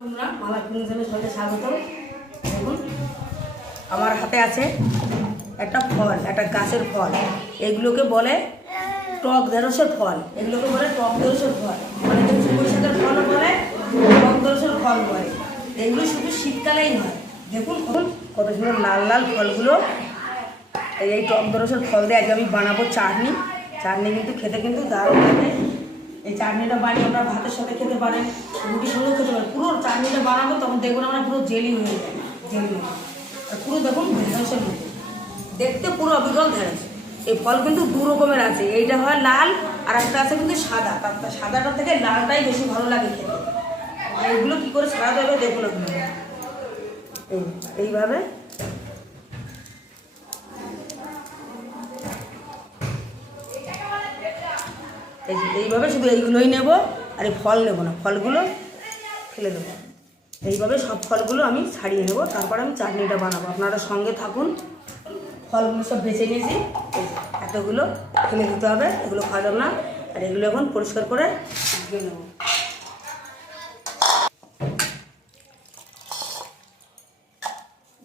তোমরা মালা কিনে সবাইকে স্বাগত। দেখুন আমার হাতে আছে একটা ফল, একটা গাছের ফল। এগুলোকে বলে টক ঢেঁড়সের ফল, এগুলোকে বলে টক ঢেঁড়সের ফল, মানে বৈশাখের ফলও বলে, টক ঢেঁড়সের ফল বলে। এগুলো শুধু শীতকালেই হয়। দেখুন কত সুন্দর লাল লাল ফলগুলো। এই টক ঢেঁড়সের ফল দিয়ে আজকে আমি বানাবো চাটনি। চাটনি কিন্তু খেতে কিন্তু দারুণ লাগে। এই চাটনিটা বানিয়ে আমরা ভাতের সাথে খেতে পারেন, রুটির সঙ্গেও খেতে পারেন। পুরো চাটনিটা বানাবো তখন দেখুন আমরা পুরো জেলি হয়ে যায়, জেলি হয়ে যায়। আর পুরো দেখুন ঢেঁড়সের মতো দেখতে, পুরো অবিকল ঢেঁড়স। এই ফল কিন্তু দু রকমের আছে, এইটা হয় লাল আর একটা আছে কিন্তু সাদা। তার সাদাটার থেকে লালটাই বেশি ভালো লাগে খেতে। আর এইগুলো কী করে ছাড়াতে হবে দেখুন আপনারা। এইভাবে এইভাবে শুধু এইগুলোই নেব, আর এই ফল নেব না, ফলগুলো ফেলে দেবো। এইভাবে সব ফলগুলো আমি ছাড়িয়ে নেব, তারপরে আমি চাটনিটা বানাবো। আপনারা সঙ্গে থাকুন। ফলগুলো সব বেছে নিয়েছি, এতগুলো ফেলে দিতে হবে, এগুলো খাওয়া যাবে না। আর এগুলো এখন পরিষ্কার করে ধুয়ে নেব।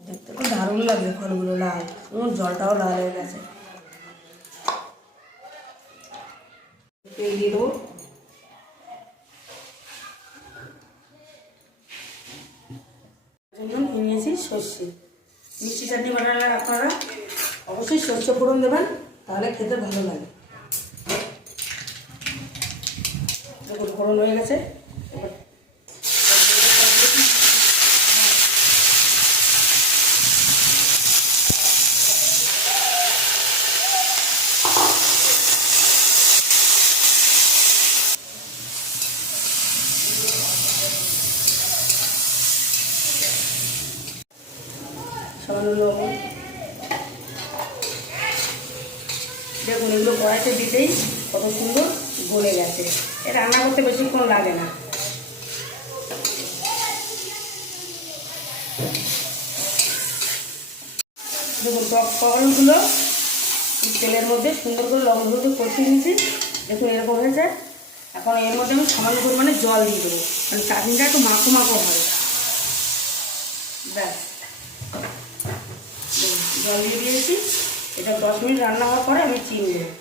দেখতে খুব দারুণ লাগবে ফলগুলো, লাল, জলটাও লাল হয়ে গেছে। দিয়ে দেবো নিয়েছি সর্ষে। মিষ্টি চাটনি বানালে আপনারা অবশ্যই সর্ষে ফোড়ন দেবেন, তাহলে খেতে ভালো লাগে। দেখুন ফোড়ন হয়ে গেছে। সামান্য লবণ। দেখুন এগুলো কড়াইতে দিতেই কত সুন্দর গলে গেছে। এ রান্না করতে বেশিক্ষণ লাগে না। দেখুন টক ফলগুলো তেলের মধ্যে সুন্দর করে লবণ হলুদ কষিয়ে নিয়েছি। দেখুন এরকম হয়েছে। এখন এর মধ্যে আমি সামান্য পরিমাণে জল দিয়ে দেবো, মানে চাটনিটা একটু মাখো মাখো হয়। ব্যাস, জল দিয়ে দিয়েছি। এটা 10 মিনিট রান্না হওয়ার পরে আমি চিনি দেবো।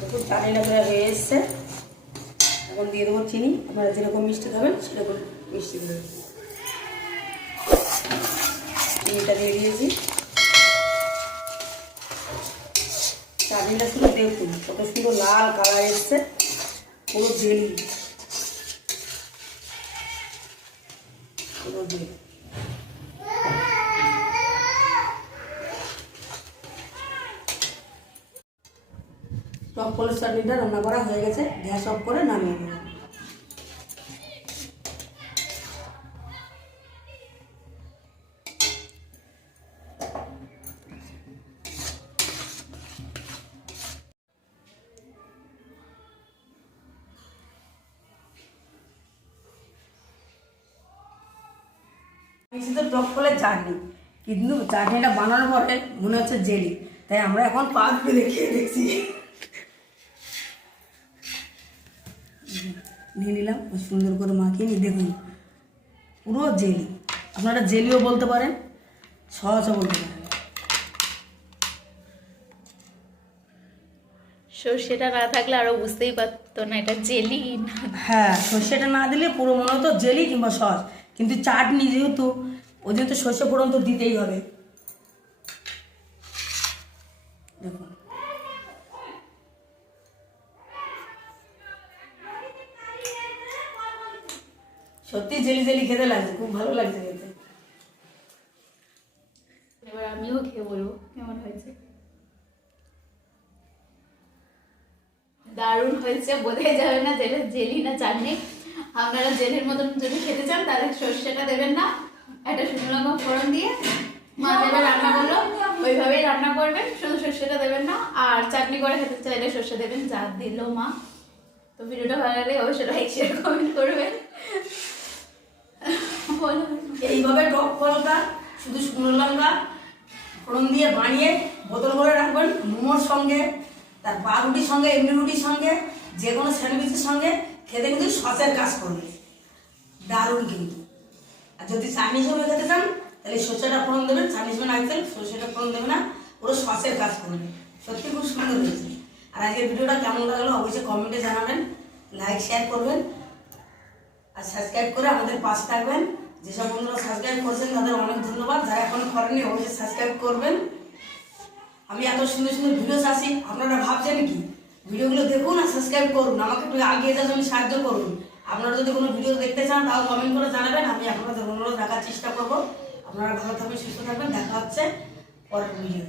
দেখুন চাটনিটা প্রায় হয়ে এসছে। এখন দিয়ে দেবো চিনি। আপনারা যেরকম মিষ্টি খাবেন সেরকম মিষ্টি দেবেন। চিনিটা দিয়ে দিয়েছি। চাটনিটা শুধু দেখুন কত সুন্দর লাল কালার এসছে, পুরো জেলি, পুরো জেলি। টক ফলের চাটনিটা রান্না করা হয়ে গেছে, গ্যাস অফ করে নামিয়ে দেবো। তো টক ফলের চাটনি, কিন্তু চাটনিটা বানানোর পরে মনে হচ্ছে জেলি, তাই আমরা এখন পা ধুয়ে খেয়ে দেখছি। নিয়ে নিলাম, সুন্দর করে মাখিয়ে নিই। দেখুন পুরো জেলি। আপনারা জেলিও বলতে পারেন, সহজও বলতে পারেন। সর্ষেটা না থাকলে আরো বুঝতেই পারতো না এটা জেলি না। হ্যাঁ, সর্ষেটা না দিলে পুরো মনে হতো জেলি কিংবা সস, কিন্তু চাটনি যেহেতু, ওই জন্য তো সর্ষে ফোড়ন তো দিতেই হবে। দেখুন সত্যি জেলি জেলি খেতে লাগছে, খুব ভালো লাগছে খেতে। এবার আমিও খেয়ে বলবো কেমন হয়েছে। দারুণ হয়েছে, বোঝাই যাবে না যেটা জেলি না চাটনি। আপনারা জেলির মতন যদি খেতে চান তাহলে সর্ষেটা দেবেন না, একটা শুকনো লঙ্কা ফোড়ন দিয়ে মা যেটা রান্না করলো ওইভাবেই রান্না করবেন, শুধু সর্ষেটা দেবেন না। আর চাটনি করে খেতে চাইলে সর্ষে দেবেন, যা দিল মা। তো ভিডিওটা ভালো লাগলে অবশ্যই লাইক শেয়ার কমেন্ট করবেন। এইভাবে টক ফলটা শুধু শুকনো লঙ্কা ফোড়ন দিয়ে বানিয়ে বোতল করে রাখবেন। মোমোর সঙ্গে, তার পাউরুটির সঙ্গে, এমনি রুটির সঙ্গে, যে কোনো স্যান্ডউইচের সঙ্গে খেতে কিন্তু সসের কাজ করবে, দারুণ কিন্তু। আর যদি চাটনি হিসেবে খেতে চান তাহলে সর্ষেটা ফোড়ন দেবেন, চাটনি হিসেবে না খেতে সর্ষেটা ফোড়ন দেবে না, পুরো সসের কাজ করবে। সত্যি খুব সুন্দর হয়েছে। আর আজকের ভিডিওটা কেমন লাগলো অবশ্যই কমেন্টে জানাবেন, লাইক শেয়ার করবেন আর সাবস্ক্রাইব করে আমাদের পাশে থাকবেন। যেসব বন্ধুরা সাবস্ক্রাইব করছেন তাদের অনেক ধন্যবাদ, যারা এখনো করেননি অবশ্যই সাবস্ক্রাইব করবেন। আমি এত সুন্দর সুন্দর ভিডিও আসি, আপনারা ভাবছেন কি ভিডিওগুলো দেখুন আর সাবস্ক্রাইব করুন, আমাকে একটু আগিয়ে যাওয়ার জন্য সাহায্য করুন। আপনারা যদি কোনো ভিডিও দেখতে চান তাও কমেন্ট করে জানাবেন, আমি আপনাদের অনুরোধ রাখার চেষ্টা করবো। আপনারা ভালো থাকবেন, সুস্থ থাকবেন, দেখা হচ্ছে পরের ভিডিও।